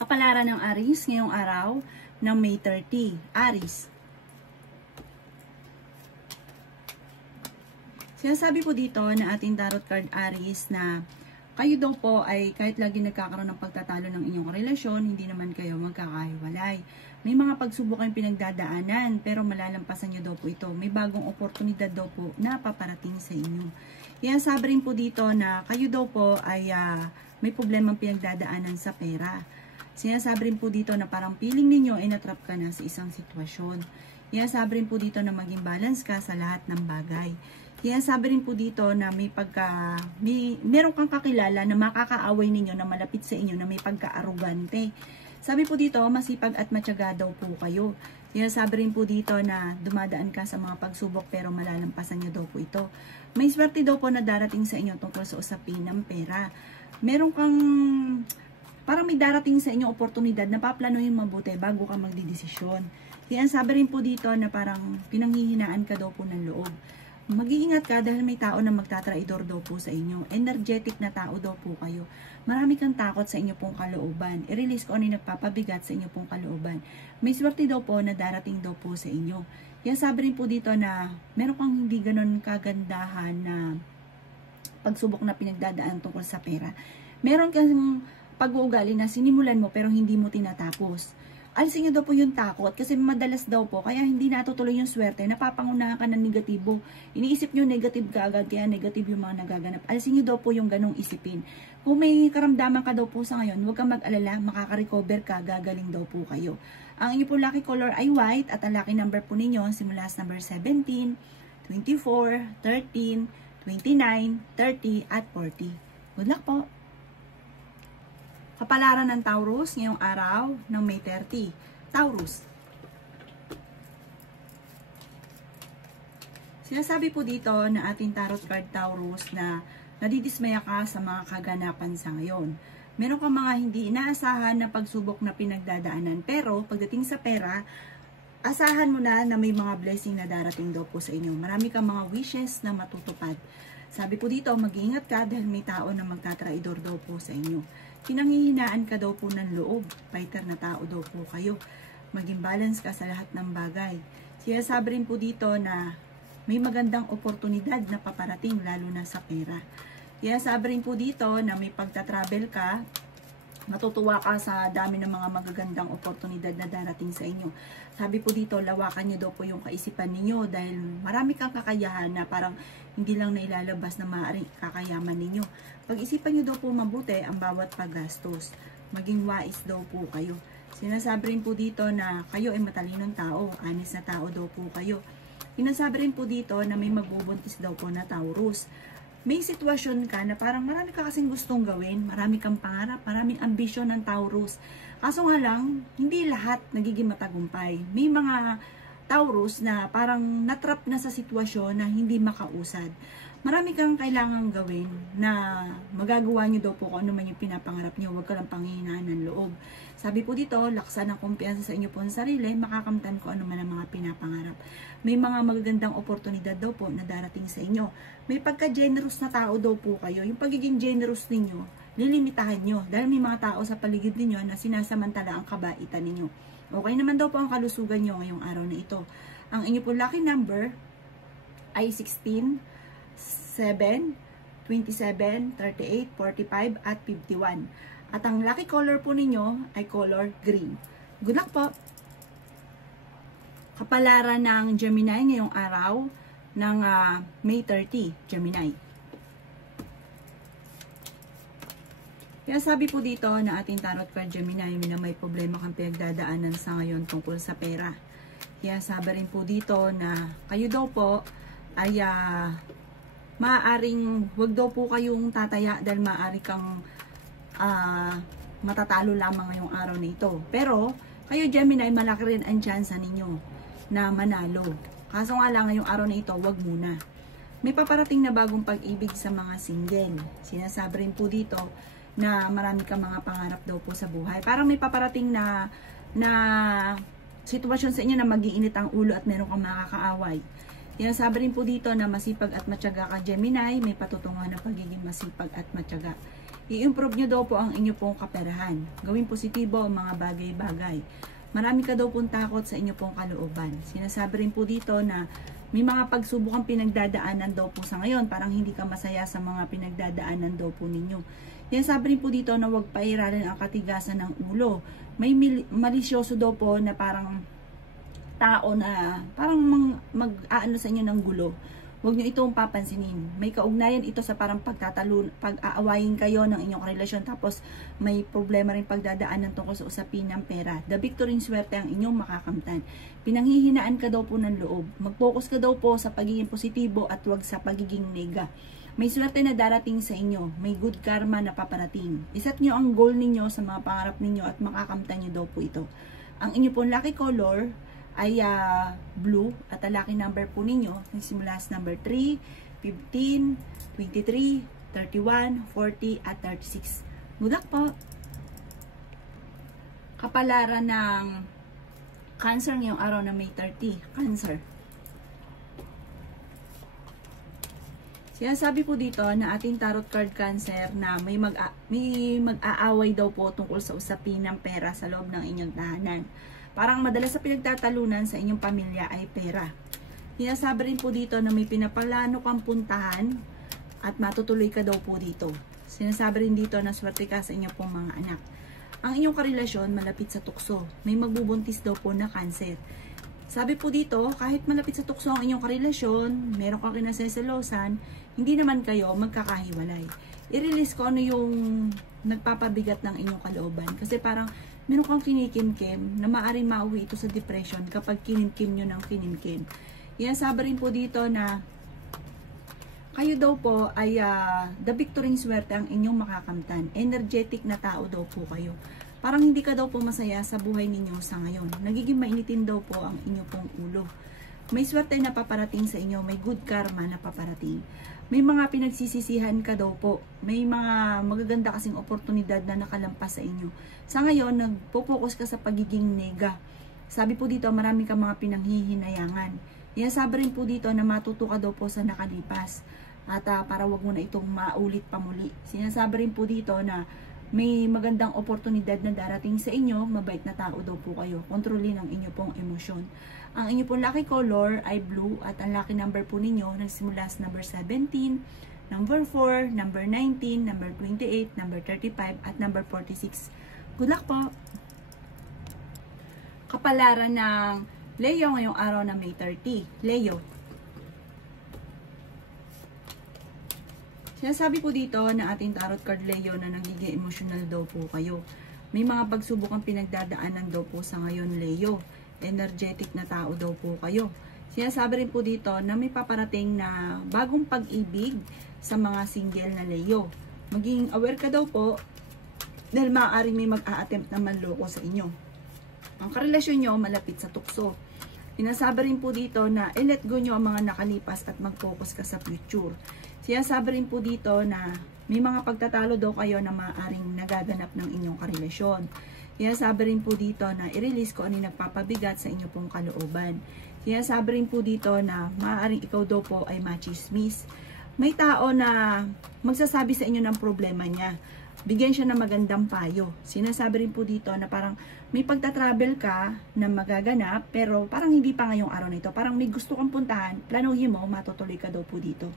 Kapalaran ng Aries ngayong araw ng May 30. Aries. Sinasabi po dito na ating tarot card Aries na kayo daw po ay kahit lagi nagkakaroon ng pagtatalo ng inyong relasyon, hindi naman kayo magkakahiwalay. May mga pagsubok kayong pinagdadaanan pero malalampasan nyo daw po ito. May bagong oportunidad daw po na paparating sa inyo. Yan, sabi rin po dito na kayo daw po ay may problemang pinagdadaanan sa pera. Sinasabi rin po dito na parang feeling ninyo ay natrap ka na sa isang sitwasyon. Yan, sabi rin po dito na maging balance ka sa lahat ng bagay. Yan, sabi rin po dito na meron kang kakilala na makakaaway ninyo na malapit sa inyo na may pagka-arugante. Sabi po dito, masipag at matyaga daw po kayo. Yan, sabi rin po dito na dumadaan ka sa mga pagsubok pero malalampasan nyo daw po ito. May swerte daw po na darating sa inyo tungkol sa usapin ng pera. Meron kang parang may darating sa inyong oportunidad na paplanuhin mabuti bago ka magdidesisyon. Yan, sabi rin po dito na parang pinanghihinaan ka daw po ng loob. Mag-iingat ka dahil may tao na magtatraidor daw po sa inyo. Energetic na tao daw po kayo. Marami kang takot sa inyo pong kalooban. I-release ko ano yung nagpapabigat sa inyo pong kalooban. May swerte daw po na darating daw po sa inyo. Yan, sabi rin po dito na meron kang hindi ganun kagandahan na pagsubok na pinagdadaan tungkol sa pera. Meron kang pag-uugali na sinimulan mo pero hindi mo tinatapos. Alisin nyo daw po yung takot kasi madalas daw po kaya hindi natutuloy yung swerte, napapangunahan ka ng negatibo. Iniisip nyo negative ka agad kaya negative yung mga nagaganap. Alisin nyo daw po yung ganong isipin. Kung may karamdaman ka daw po sa ngayon, huwag kang mag-alala, makaka-recover ka, gagaling daw po kayo. Ang inyo po lucky color ay white at ang lucky number po ninyo simula sa number 17, 24, 13, 29, 30 at 40. Good luck po! Kapalaran ng Taurus ngayong araw ng May 30. Taurus. Sinasabi po dito na ating tarot card Taurus na nadidismaya ka sa mga kaganapan sa ngayon. Meron kang mga hindi inaasahan na pagsubok na pinagdadaanan. Pero pagdating sa pera, asahan mo na may mga blessing na darating daw po sa inyo. Marami kang mga wishes na matutupad. Sabi po dito, mag-iingat ka dahil may tao na magtatraidor daw po sa inyo. Pinanghihinaan ka daw po ng loob. Fighter na tao daw po kayo. Maging balance ka sa lahat ng bagay. Sinasabi rin po dito na may magandang oportunidad na paparating lalo na sa pera. Sinasabi rin po dito na may pagta-travel ka. Matutuwa ka sa dami ng mga magagandang oportunidad na darating sa inyo. Sabi po dito, lawakan nyo daw po yung kaisipan ninyo dahil marami kang kakayahan na parang hindi lang nailalabas na maaaring kakayaman ninyo. Pag-isipan nyo daw po mabuti ang bawat paggastos. Maging wais daw po kayo. Sinasabi rin po dito na kayo ay matalinong tao, honest na tao daw po kayo. Sinasabi rin po dito na may magbubuntis daw po na Taurus. May sitwasyon ka na parang marami ka kasing gustong gawin, marami kang pangarap, maraming ambisyon ng Taurus. Kaso nga lang, hindi lahat nagiging matagumpay. May mga Taurus na parang natrap na sa sitwasyon na hindi makausad. Marami kang kailangang gawin na magagawa nyo daw po kung ano man yung pinapangarap nyo. Huwag ka lang panghihinaan ng loob. Sabi po dito, laksan ang kumpiyansa sa inyo po ng sarili, makakamtan ko ano man ang mga pinapangarap. May mga magagandang oportunidad daw po na darating sa inyo. May pagka-generous na tao daw po kayo. Yung pagiging generous ninyo, lilimitahan nyo. Dahil may mga tao sa paligid ninyo na sinasamantala ang kabaitan ninyo. Okay naman daw po ang kalusugan nyo ngayong araw na ito. Ang inyo po lucky number ay 16, 7, 27, 38, 45, at 51. At ang lucky color po ninyo ay color green. Good luck po! Kapalaran ng Gemini ngayong araw ng May 30, Gemini. Kaya sabi po dito na ating tarot card Gemini, may problema kang pinagdadaanan sa ngayon tungkol sa pera. Kaya sabi rin po dito na kayo daw po ay maaaring wag daw po kayong tataya dahil maaari kang matatalo lamang ngayong araw na ito. Pero kayo Gemini, malaki rin ang tsansa ninyo na manalo. Kaso nga lang ngayong araw na ito, wag muna. May paparating na bagong pag-ibig sa mga single. Sinasabi rin po dito na marami kang mga pangarap daw po sa buhay. Parang may paparating na sitwasyon sa inyo na mag-iinit ang ulo at meron kang makakaaway. Sinasabi rin po dito na masipag at matyaga ka Gemini, may patutunguhan ng pagiging masipag at matyaga. I-improve nyo daw po ang inyo pong kaperahan. Gawin positibo ang mga bagay-bagay. Marami ka daw pong takot sa inyo pong kalooban. Sinasabi rin po dito na may mga pagsubok ang pinagdadaanan daw po sa ngayon. Parang hindi ka masaya sa mga pinagdadaanan daw po ninyo. Yan sabi rin po dito na huwag pairalan ang katigasan ng ulo. May malisyoso daw po na parang tao na parang mag-aano sa inyo ng gulo. Huwag nyo itong papansinin. May kaugnayan ito sa parang pag-aawayin kayo ng inyong relasyon, tapos may problema rin pagdadaanan tungkol sa usapin ng pera. The victory swerte ang inyong makakamtan. Pinanghihinaan ka daw po ng loob. Mag-focus ka daw po sa pagiging positibo at huwag sa pagiging nega. May swerte na darating sa inyo. May good karma na paparating. Iset nyo ang goal ninyo sa mga pangarap ninyo at makakamtan nyo daw po ito. Ang inyo pong lucky color ay blue at ang lucky number po ninyo nagsimula sa number 3, 15, 23, 31, 40 at 36. Good luck po! Kapalaran ng Cancer ngayong araw na May 30. Cancer. Sinasabi po dito na ating tarot card Cancer na may mag-aaway daw po tungkol sa usapin ng pera sa loob ng inyong tahanan. Parang madalas sa pinagtatalunan sa inyong pamilya ay pera. Sinasabi rin po dito na may pinaplano kang puntahan at matutuloy ka daw po dito. Sinasabi rin dito na swerte ka sa inyong pong mga anak. Ang inyong karelasyon malapit sa tukso. May magbubuntis daw po na Cancer. Sabi po dito, kahit malapit sa tukso ang inyong karelasyon, meron kang kinaseselosan, hindi naman kayo magkakahiwalay. I-release ko ano yung nagpapabigat ng inyong kalooban. Kasi parang meron kang kinikimkim na maaaring mauwi ito sa depression kapag kinimkim nyo ng kinimkim. Yan, sabi rin po dito na kayo daw po ay the victory swerte ang inyong makakamtan. Energetic na tao daw po kayo. Parang hindi ka daw po masaya sa buhay ninyo sa ngayon. Nagiging mainitin daw po ang inyo pong ulo. May swerte na paparating sa inyo. May good karma na paparating. May mga pinagsisisihan ka daw po. May mga magaganda kasing oportunidad na nakalampas sa inyo. Sa ngayon, nagpo-focus ka sa pagiging nega. Sabi po dito, marami kang mga pinanghihinayangan. Sabi rin po dito na matuto ka daw po sa nakalipas. At para wag mo na itong maulit pa muli. Sinasabi rin po dito na may magandang oportunidad na darating sa inyo. Mabait na tao daw po kayo. Kontrolin ang inyo pong emosyon. Ang inyo pong lucky color ay blue at ang lucky number po ninyo nagsimula sa number 17, number 4, number 19, number 28, number 35 at number 46. Good luck po! Kapalaran ng Leo ngayong araw na May 30. Leo. Sinasabi po dito na ating tarot card Leo na nagiging emotional daw po kayo. May mga pagsubok ang pinagdadaanan daw po sa ngayon Leo. Energetic na tao daw po kayo. Sinasabi rin po dito na may paparating na bagong pag-ibig sa mga single na Leo. Maging aware ka daw po dahil maaaring may mag-a-attempt na manloko sa inyo. Ang karelasyon nyo malapit sa tukso. Sinasabi rin po dito na i-let go nyo ang mga nakalipas at mag-focus ka sa future. Sinasabi rin po dito na may mga pagtatalo daw kayo na maaaring nagaganap ng inyong karelasyon. Sinasabi rin po dito na i-release ko ano yung nagpapabigat sa inyo pong kalooban. Sinasabi rin po dito na maaaring ikaw daw po ay machismis. May tao na magsasabi sa inyo ng problema niya. Bigyan siya ng magandang payo. Sinasabi rin po dito na parang may pagta-travel ka na magaganap pero parang hindi pa ngayong araw na ito. Parang may gusto kang puntahan, planuhin mo, matutuloy ka daw po dito.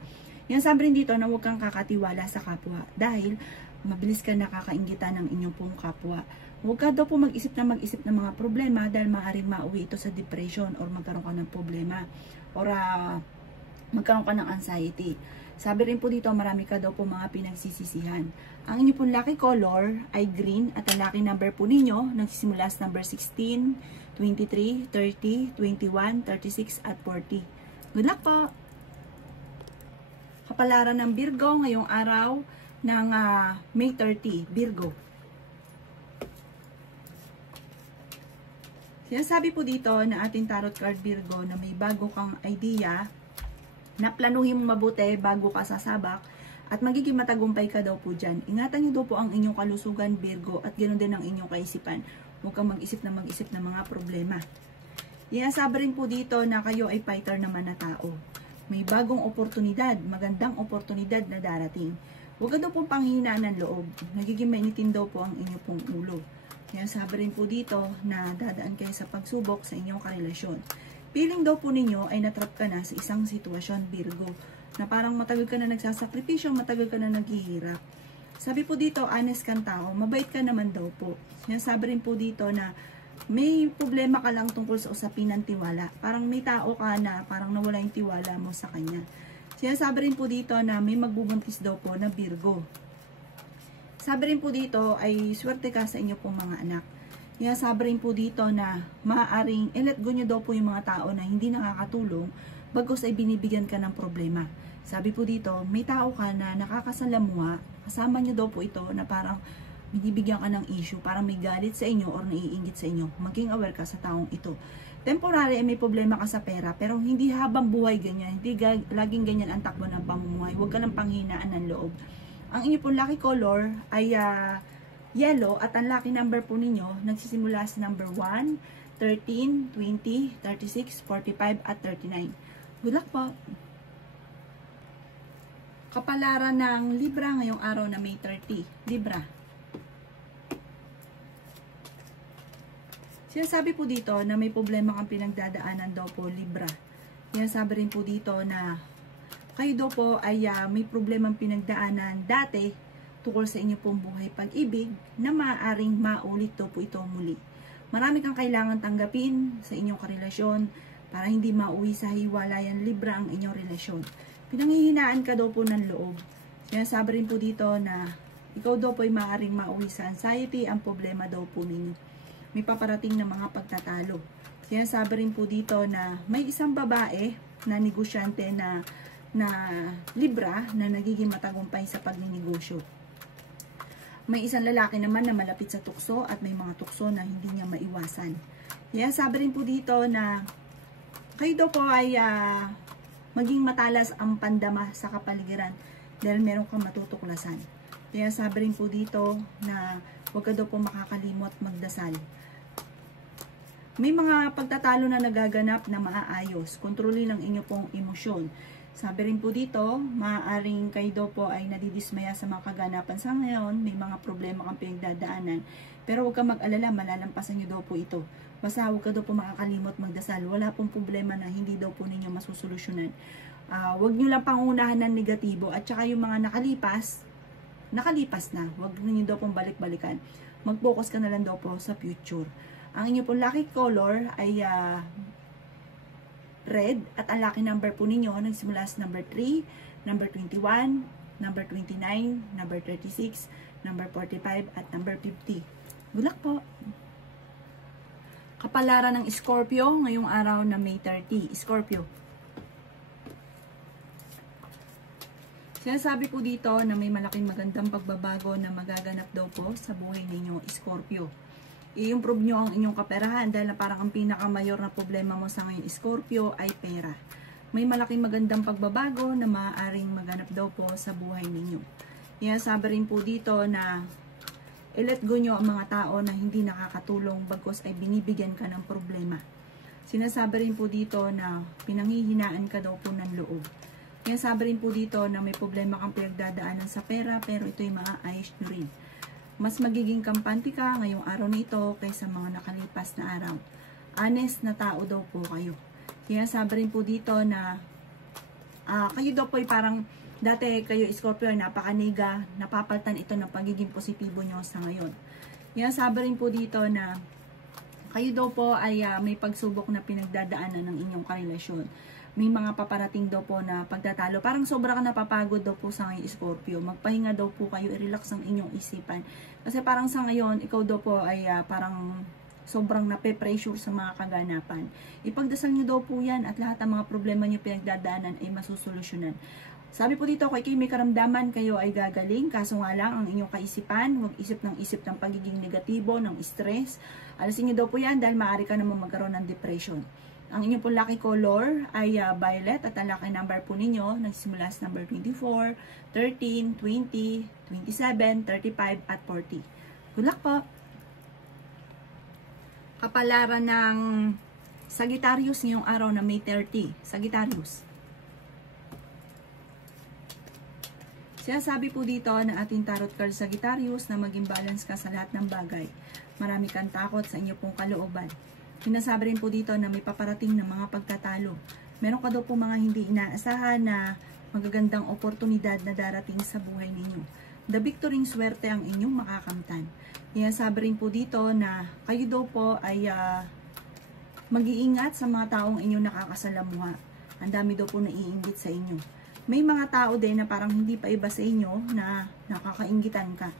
Sinasabi rin dito na huwag kang kakatiwala sa kapwa dahil mabilis ka nakakainggitan ng inyong pong kapwa. Huwag ka daw po mag-isip ng mga problema dahil maaaring mauwi ito sa depression or magkaroon ka ng problema or magkaroon ka ng anxiety. Sabi rin po dito, marami ka daw po mga pinagsisisihan. Ang inyo pong lucky color ay green at ang lucky number po ninyo nagsisimula sa number 16, 23, 30, 21, 36 at 40. Good luck po! Kapalaran ng Virgo ngayong araw ng May 30, Virgo. Sinasabi po dito na ating tarot card Virgo na may bago kang idea na planuhin mo mabuti bago ka sasabak at magiging matagumpay ka daw po dyan. Ingatan nyo daw po ang inyong kalusugan Virgo at ganoon din ang inyong kaisipan. Huwag kang mag-isip ng mga problema. Sinasabi rin po dito na kayo ay fighter naman na tao. May bagong oportunidad, magandang oportunidad na darating. Huwag ka daw pong panghinaan ng loob. Nagiging mainitin daw po ang inyo pong ulo. Kaya sabi rin po dito na dadaan kayo sa pagsubok sa inyong karelasyon. Feeling daw po ninyo ay natrap ka na sa isang sitwasyon, Virgo, na parang matagal ka na nagsasakripisyo, matagal ka na naghihirap. Sabi po dito, honest kang tao, mabait ka naman daw po. Kaya sabi rin po dito na may problema ka lang tungkol sa usapin ng tiwala. Parang may tao ka na parang nawala yung tiwala mo sa kanya. Sinasabi rin po dito na may magbubuntis daw po na Virgo. Sabi rin po dito ay swerte ka sa inyo pong mga anak. Sinasabi rin po dito na maaaring i-let go nyo daw po yung mga tao na hindi nakakatulong bagkus ay binibigyan ka ng problema. Sabi po dito, may tao ka na nakakasalamuha, kasama nyo daw po ito na parang binibigyan ka ng issue, parang may galit sa inyo or naiinggit sa inyo. Maging aware ka sa taong ito. Temporary ay may problema ka sa pera, pero hindi habang buhay ganyan, hindi laging ganyan ang takbo ng pamumuhay. Huwag ka ng panghinaan ng loob. Ang inyo pong lucky color ay yellow at ang lucky number po ninyo nagsisimula sa number 1, 13, 20, 36, 45 at 39. Good luck po! Kapalaran ng Libra ngayong araw na May 30. Libra. Sinasabi po dito na may problema kang pinagdadaanan daw po, Libra. Sinasabi rin po dito na kayo daw po ay may problemang pinagdaanan dati tungkol sa inyo pong buhay pag-ibig na maaaring maulit daw po ito muli. Marami kang kailangan tanggapin sa inyong karelasyon para hindi mauwi sa hiwalayan, Libra, ang inyong relasyon. Pinanghihinaan ka daw po ng loob. Sinasabi rin po dito na ikaw daw po ay maaaring mauwi sa anxiety, ang problema daw po ninyo. May paparating na mga pagtatalo. Sinasabi rin po dito na may isang babae na negosyante na Libra na nagiging matagumpay sa pagninegosyo. May isang lalaki naman na malapit sa tukso at may mga tukso na hindi niya maiwasan. Sinasabi rin po dito na kayo daw po ay maging matalas ang pandama sa kapaligiran dahil meron kang matutuklasan. Sinasabi rin po dito na huwag ka daw po makakalimot magdasal. May mga pagtatalo na nagaganap na maaayos. Kontrolin ang inyo pong emosyon. Sabi rin po dito, maaaring kayo daw po ay nadidismaya sa mga kaganapan sa ngayon. May mga problema kang pinagdadaanan. Pero huwag kang mag-alala, malalampasan nyo daw po ito. Basta huwag ka daw po makakalimot magdasal. Wala pong problema na hindi daw po ninyo masusolusyonan. Huwag nyo lang pangunahan ng negatibo. At saka yung mga nakalipas na. Huwag ninyo daw pong balik-balikan. Mag-focus ka na lang daw po sa future. Ang inyo pong lucky color ay red at ang lucky number po ninyo nagsimula sa number 3, number 21, number 29, number 36, number 45 at number 50. Good luck po! Kapalaran ng Scorpio ngayong araw na May 30. Scorpio. Sinasabi po dito na may malaking magandang pagbabago na magaganap daw po sa buhay ninyo, Scorpio. I-improve nyo ang inyong kaperahan dahil na parang ang pinakamayor na problema mo sa ngayon, Scorpio, ay pera. May malaking magandang pagbabago na maaaring maganap daw po sa buhay ninyo. Sabi rin po dito na i-let go nyo ang mga tao na hindi nakakatulong bagkus ay binibigyan ka ng problema. Sinasabi rin po dito na pinanghihinaan ka daw po ng loob. Sabi rin po dito na may problema kang pinagdadaanan sa pera pero ito'y maaayos nyo rin. Mas magiging kampante ka ngayong araw na ito kaysa mga nakalipas na araw. Honest na tao daw po kayo. Sabi rin po dito na kayo daw po ay parang dati kayo Scorpio napakaniga, napapalitan ito ng pagiging positibo nyo sa ngayon. Sabi rin po dito na kayo daw po ay may pagsubok na pinagdadaanan ng inyong karelasyon. May mga paparating daw po na pagtatalo. Parang sobra ka napapagod daw po sa ngayon, Scorpio. Magpahinga daw po kayo, i-relax ang inyong isipan. Kasi parang sa ngayon, ikaw daw po ay parang sobrang nape-pressure sa mga kaganapan. Ipagdasal nyo daw po yan at lahat ng mga problema nyo pinagdadaanan ay masusolusyonan. Sabi po dito, kay may karamdaman kayo ay gagaling, kaso nga lang ang inyong kaisipan, huwag isip ng pagiging negatibo, ng stress. Alasin nyo daw po yan dahil maaari ka naman magkaroon ng depression. Ang inyong pong lucky color ay violet at ang lucky number po ninyo nagsimula sa number 24, 13, 20, 27, 35 at 40. Good luck po! Kapalaran ng Sagittarius ngayong araw na May 30. Sagittarius. Sinasabi po dito na ating tarot card Sagittarius na maging balance ka sa lahat ng bagay. Marami kang takot sa inyo pong kalooban. Sinasabi rin po dito na may paparating ng mga pagtatalo. Meron ka daw po mga hindi inaasahan na magagandang oportunidad na darating sa buhay ninyo. The victory swerte ang inyong makakamtan. Sinasabi rin po dito na kayo daw po ay mag-iingat sa mga taong inyong nakakasalamuha. Ang dami daw po naiinggit sa inyo. May mga tao din na parang hindi pa iba sa inyo na nakakainggitan ka.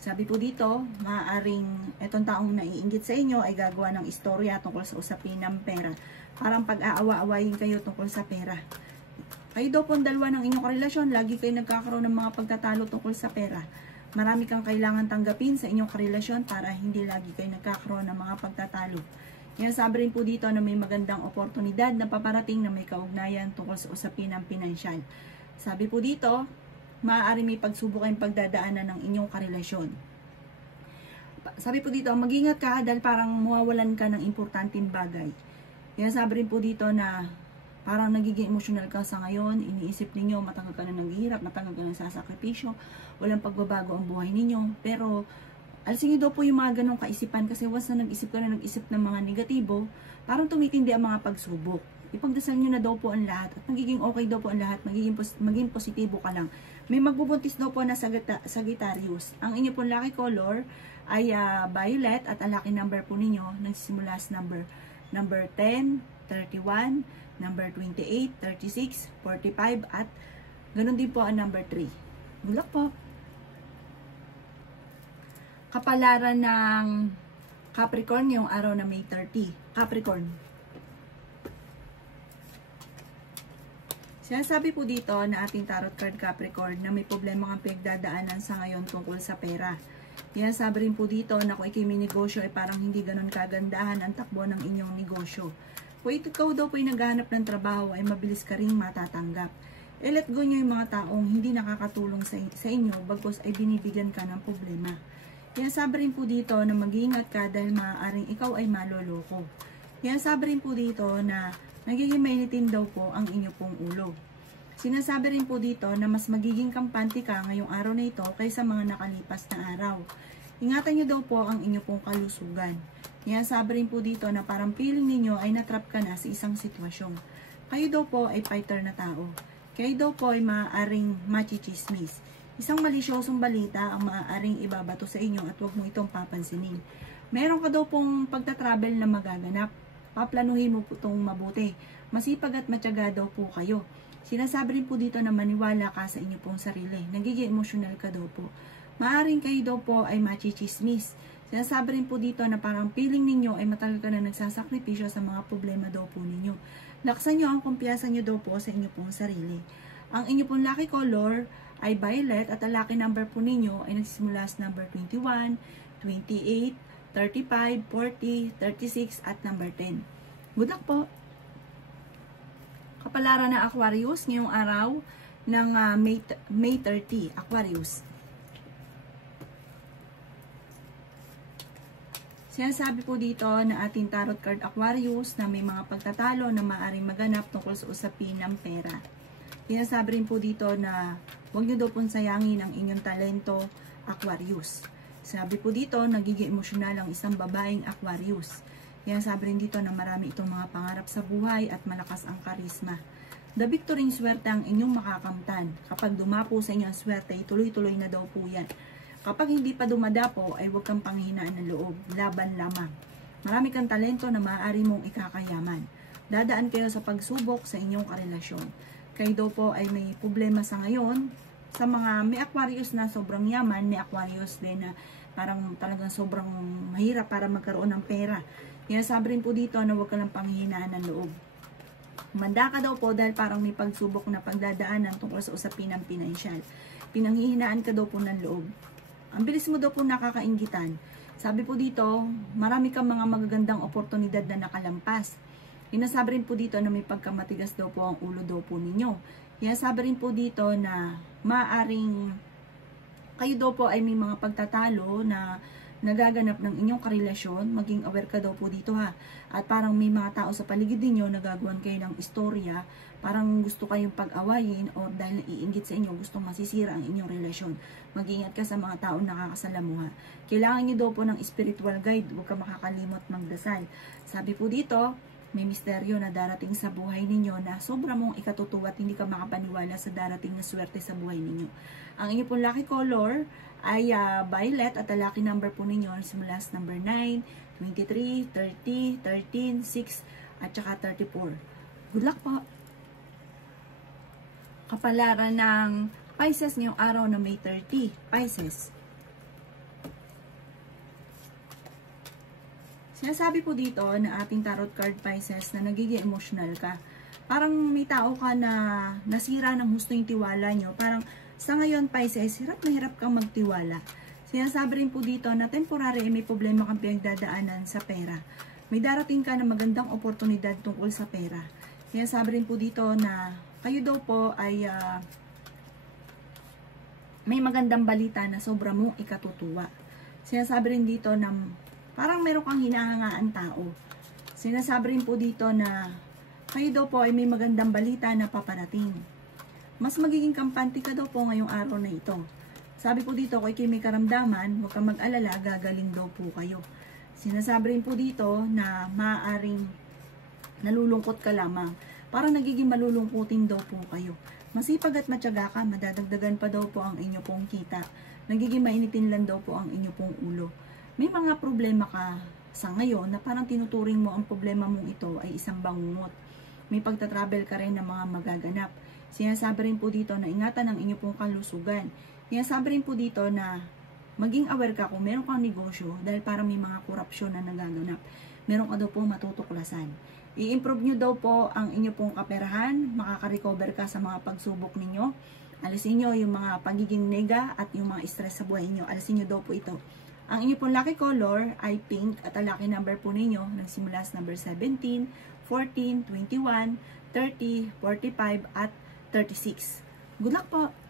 Sabi po dito, maaaring etong taong naiinggit sa inyo ay gagawa ng istorya tungkol sa usapin ng pera. Parang pag-aawa-awayin kayo tungkol sa pera. Kayo daw po ang dalawa ng inyong karelasyon, lagi kayo nagkakaroon ng mga pagtatalo tungkol sa pera. Marami kang kailangan tanggapin sa inyong karelasyon para hindi lagi kayo nagkakaroon ng mga pagtatalo. Sabi rin po dito na may magandang oportunidad na paparating na may kaugnayan tungkol sa usapin ng pinansyal. Sabi po dito, maaari may pagsubok kayong pagdadaanan ng inyong karelasyon. Sabi po dito, mag-ingat ka dahil parang mawawalan ka ng importanteng bagay. Sabi rin po dito na parang nagiging emotional ka sa ngayon, iniisip ninyo, matagal ka na naghihirap, matagal ka na sasakripisyo, walang pagbabago ang buhay ninyo, pero alisin nyo daw po yung mga ganong kaisipan kasi once na nag-isip ka na nag-isip ng mga negatibo, parang tumitindi ang mga pagsubok. Ipagdasal nyo na daw po ang lahat at magiging okay daw po ang lahat, maging positibo ka lang. May magbubuntis daw po na Sagittarius. Ang inyo pong lucky color ay violet at ang lucky number po ninyo nagsisimula sa number 10, 31, number 28, 36, 45 at ganun din po ang number 3. Good luck po! Kapalaran ng Capricorn yung araw na May 30. Capricorn. Sinasabi po dito na ating tarot card Capricorn na may problema kang pinagdadaanan sa ngayon tungkol sa pera. Sinasabi rin po dito na kung ikay may negosyo ay parang hindi ganun kagandahan ang takbo ng inyong negosyo. Kung ikaw daw po ay naghahanap ng trabaho ay mabilis ka rin matatanggap. Let go nyo yung mga taong hindi nakakatulong sa inyo bagkos ay binibigyan ka ng problema. Sabi rin po dito na mag-iingat ka dahil maaaring ikaw ay maloloko. Sabi rin po dito na nagiging mainitin daw po ang inyo pong ulo. Sinasabi rin po dito na mas magiging kampante ka ngayong araw na ito kaysa mga nakalipas na araw. Ingatan nyo daw po ang inyo pong kalusugan. Sabi rin po dito na parang feeling ninyo ay natrap ka na sa isang sitwasyon. Kayo daw po ay fighter na tao. Kayo daw po ay maaaring machichismis. Isang malisyosong balita ang maaaring ibabato sa inyo at huwag mo itong papansinin. Meron ka daw pong pagta-travel na magaganap. Paplanuhin mo po itong mabuti. Masipag at matyaga daw po kayo. Sinasabi rin po dito na maniwala ka sa inyo pong sarili. Nagiging emotional ka daw po. Maaaring kayo daw po ay machichismis. Sinasabi rin po dito na parang feeling ninyo ay matagal ka na nagsasakripisyo sa mga problema daw po ninyo. Laksan nyo ang kumpiyansa nyo daw po sa inyo pong sarili. Ang inyo pong lucky color ay violet at ang lucky number po ninyo ay nagsisimula sa number 21, 28, 35, 40, 36 at number 10. Good luck po! Kapalaran ng Aquarius ngayong araw ng May 30, Aquarius. Sinasabi po dito na ating tarot card Aquarius na may mga pagtatalo na maaaring maganap tungkol sa usapin ng pera. Sinasabi rin po dito na huwag nyo daw pong sayangin ang inyong talento, Aquarius. Sabi po dito, nagiging emosyonal ang isang babaeng Aquarius. Sinasabi rin dito na marami itong mga pangarap sa buhay at malakas ang karisma. The victory swerte ang inyong makakamtan. Kapag dumapo sa inyo ang swerte, tuloy-tuloy na daw po yan. Kapag hindi pa dumadapo, ay huwag kang panghinaan ng loob. Laban lamang. Marami kang talento na maaari mong ikakayaman. Dadaan kayo sa pagsubok sa inyong karelasyon. Kayo daw po ay may problema sa ngayon. Sa mga may Aquarius na sobrang yaman, may Aquarius din na parang talagang sobrang mahirap para magkaroon ng pera. Sabi rin po dito na huwag ka lang panghinaan ng loob. Manda ka daw po dahil parang may pagsubok na pagdadaanan tungkol sa usapin ng pinansyal. Pinanghihinaan ka daw po ng loob. Ang bilis mo daw po nakakainggitan. Sabi po dito, marami kang mga magagandang oportunidad na nakalampas. Sabi rin po dito na may pagkamatigas daw po ang ulo daw po ninyo. Sabi rin po dito na maaring kayo daw po ay may mga pagtatalo na nagaganap ng inyong karelasyon. Maging aware ka daw po dito ha. At parang may mga tao sa paligid ninyo, nagagawan kayo ng istorya, parang gusto kayong pag-awayin o dahil naiinggit sa inyo, gustong masisira ang inyong relasyon. Mag-ingat ka sa mga taong nakakasalamuha. Kailangan nyo daw po ng spiritual guide, huwag ka makakalimot magdasal. Sabi po dito, may misteryo na darating sa buhay ninyo na sobra mong ikatutuwa at hindi ka makapaniwala sa darating na swerte sa buhay ninyo. Ang inyo pong lucky color ay violet at ang lucky number po ninyo simula sa number 9, 23, 30, 13, 6 at saka 34. Good luck po! Kapalaran ng Pisces ngayong araw na May 30. Pisces. Sinasabi po dito na ating tarot card Pisces na nagiging emotional ka. Parang may tao ka na nasira ng husto yung tiwala nyo. Parang sa ngayon Pisces, hirap na hirap kang magtiwala. Sinasabi rin po dito na temporary may problema kang pinagdadaanan sa pera. May darating ka na magandang oportunidad tungkol sa pera. Sinasabi rin po dito na kayo daw po ay may magandang balita na sobra mong ikatutuwa. Sinasabi rin dito na parang meron kang hinahangaan tao. Sinasabi rin po dito na kayo daw po ay may magandang balita na paparating. Mas magiging kampante ka daw po ngayong araw na ito. Sabi po dito, kung kayo may karamdaman, huwag kang mag-alala, gagaling daw po kayo. Sinasabi rin po dito na maaaring nalulungkot ka lamang. Parang nagiging malulungkutin daw po kayo. Masipag at matyaga ka, madadagdagan pa daw po ang inyo pong kita. Nagiging mainitin lang daw po ang inyo pong ulo. May mga problema ka sa ngayon na parang tinuturing mo ang problema mong ito ay isang bangungot. May pagtatravel ka rin ng mga magaganap. Sinasabi rin po dito na ingatan ang inyo pong kalusugan. Sinasabi rin po dito na maging aware ka kung meron kang negosyo dahil parang may mga korupsyon na nagaganap. Meron ka daw po matutuklasan. I-improve nyo daw po ang inyo pong kaperahan, makaka-recover ka sa mga pagsubok ninyo. Alisin nyo yung mga pagiging nega at yung mga stress sa buhay nyo. Alisin nyo daw po ito. Ang inyo pong lucky color ay pink at ang lucky number po ninyo nagsimula sa number 17, 14, 21, 30, 45 at 36. Good luck po!